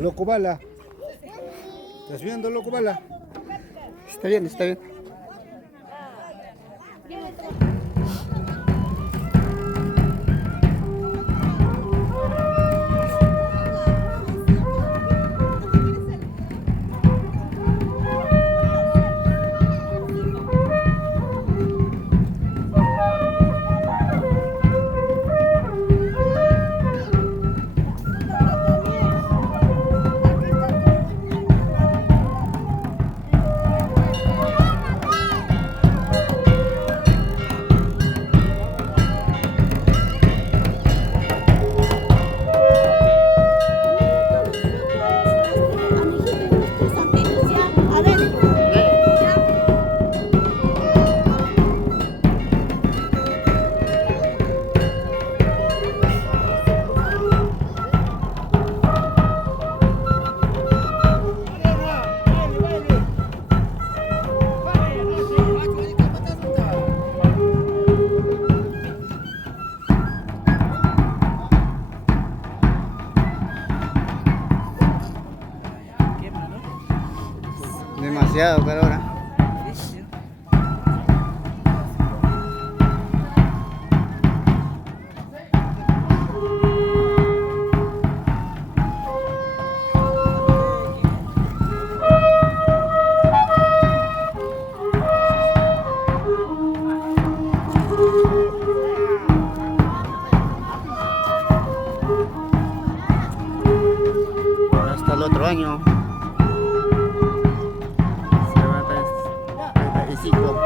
Loco Bala. ¿Estás viendo, Loco Bala? Está bien, está bien. Demasiado calor. Hasta el otro año. Se va a 35.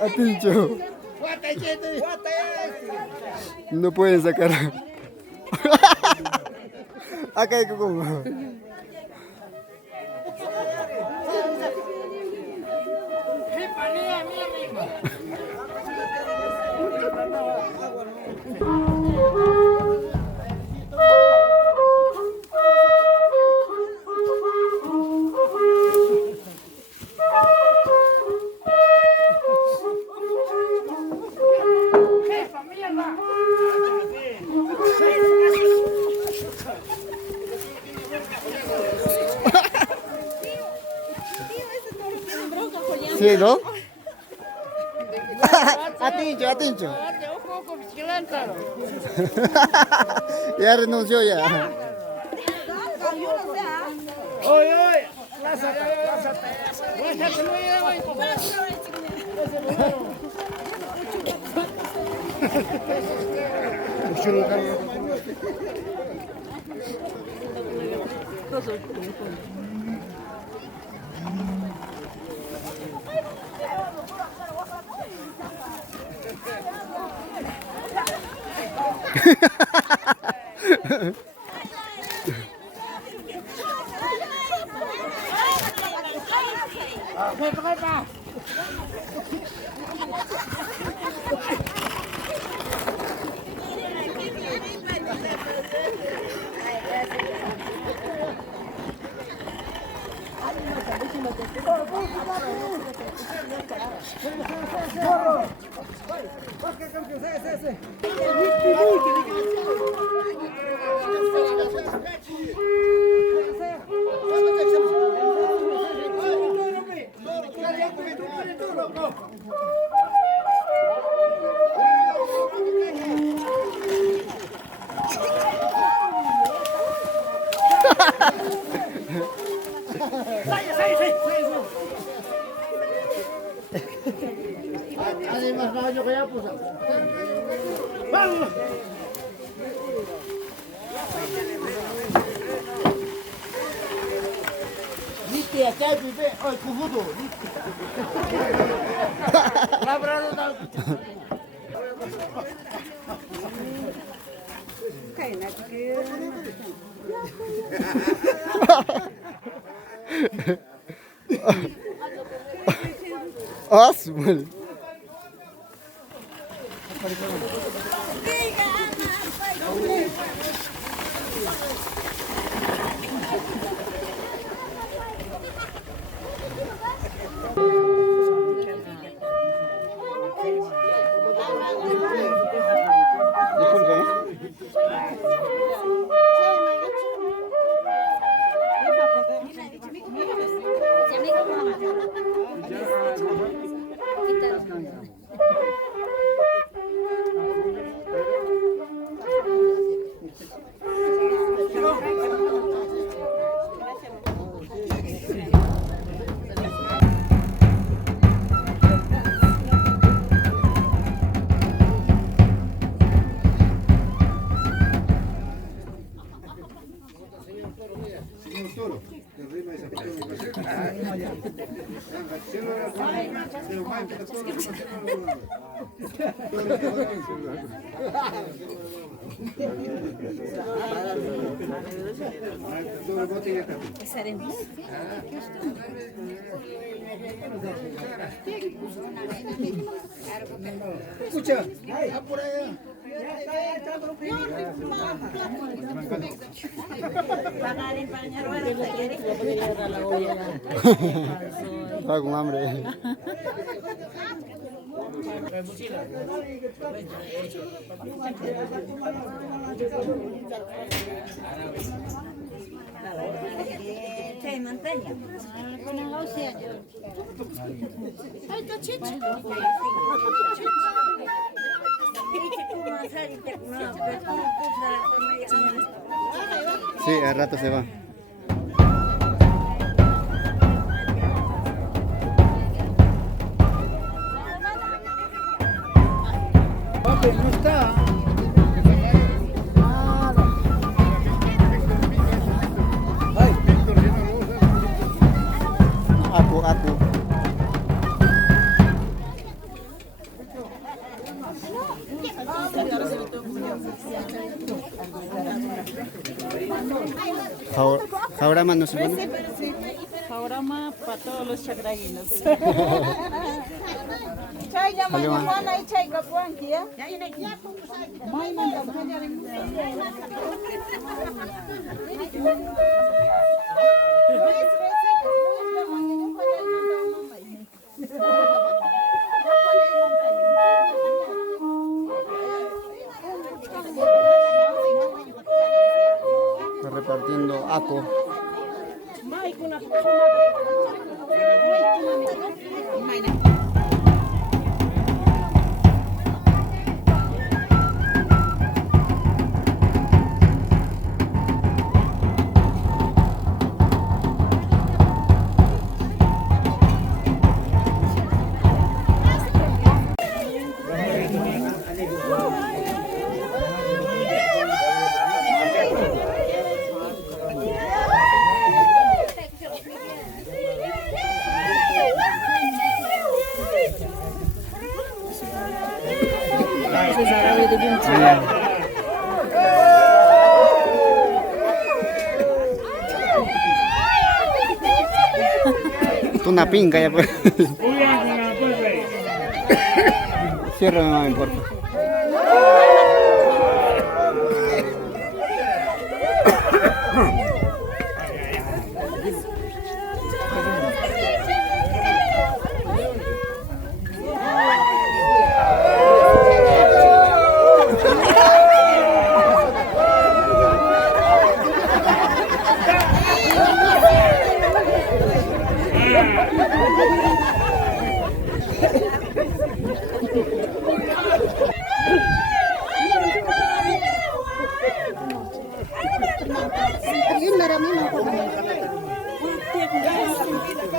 Atincho. No pueden sacar. Acá hay como. Sí, ¿no? Atincho, atincho. Ya renunció ya. Oye, oye, lázate, lázate. Lázate, no lleva. Asmal. Escucha, por allá. Estaba con hambre. Chay montaña. Ay, está chicha. Sí, al rato se va. No está. Aku. Jaurama no se pone. Jaurama para todos los chagraguinos. Chay llamando mana y chay kapuanki, ¿ya? May manda Está repartiendo aco. una pinga ya pues. Cuidado con la puerta. Cierra, no me importa.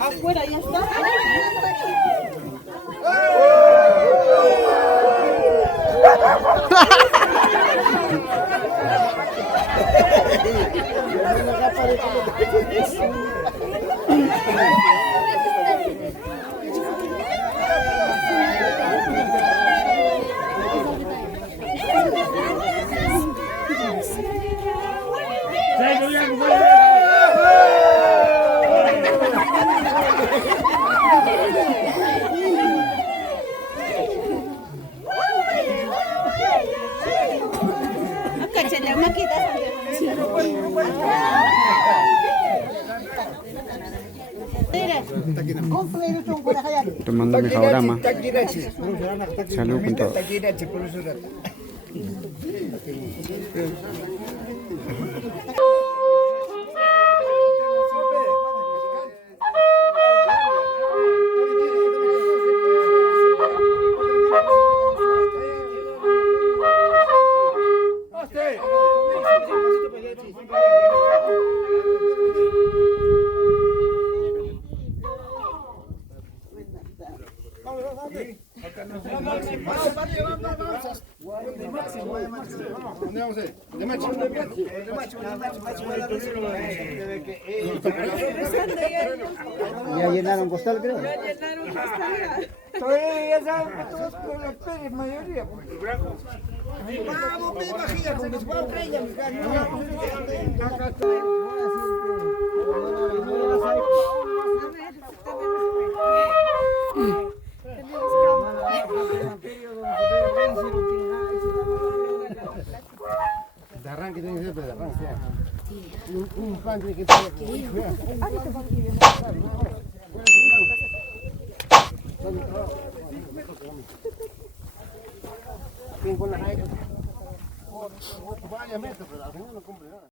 Afuera ya está. Tomando mi jaurama. Salud con todo. Ya llenaron costal, creo. Todavía ya saben que todos con los Pérez, mayoría. Vamos, me imagino, con mis cuatro ellas, mi cara. De arranque tiene que ser de arranque. Un pan tiene que ser. Vaya, pero al final no cumple nada.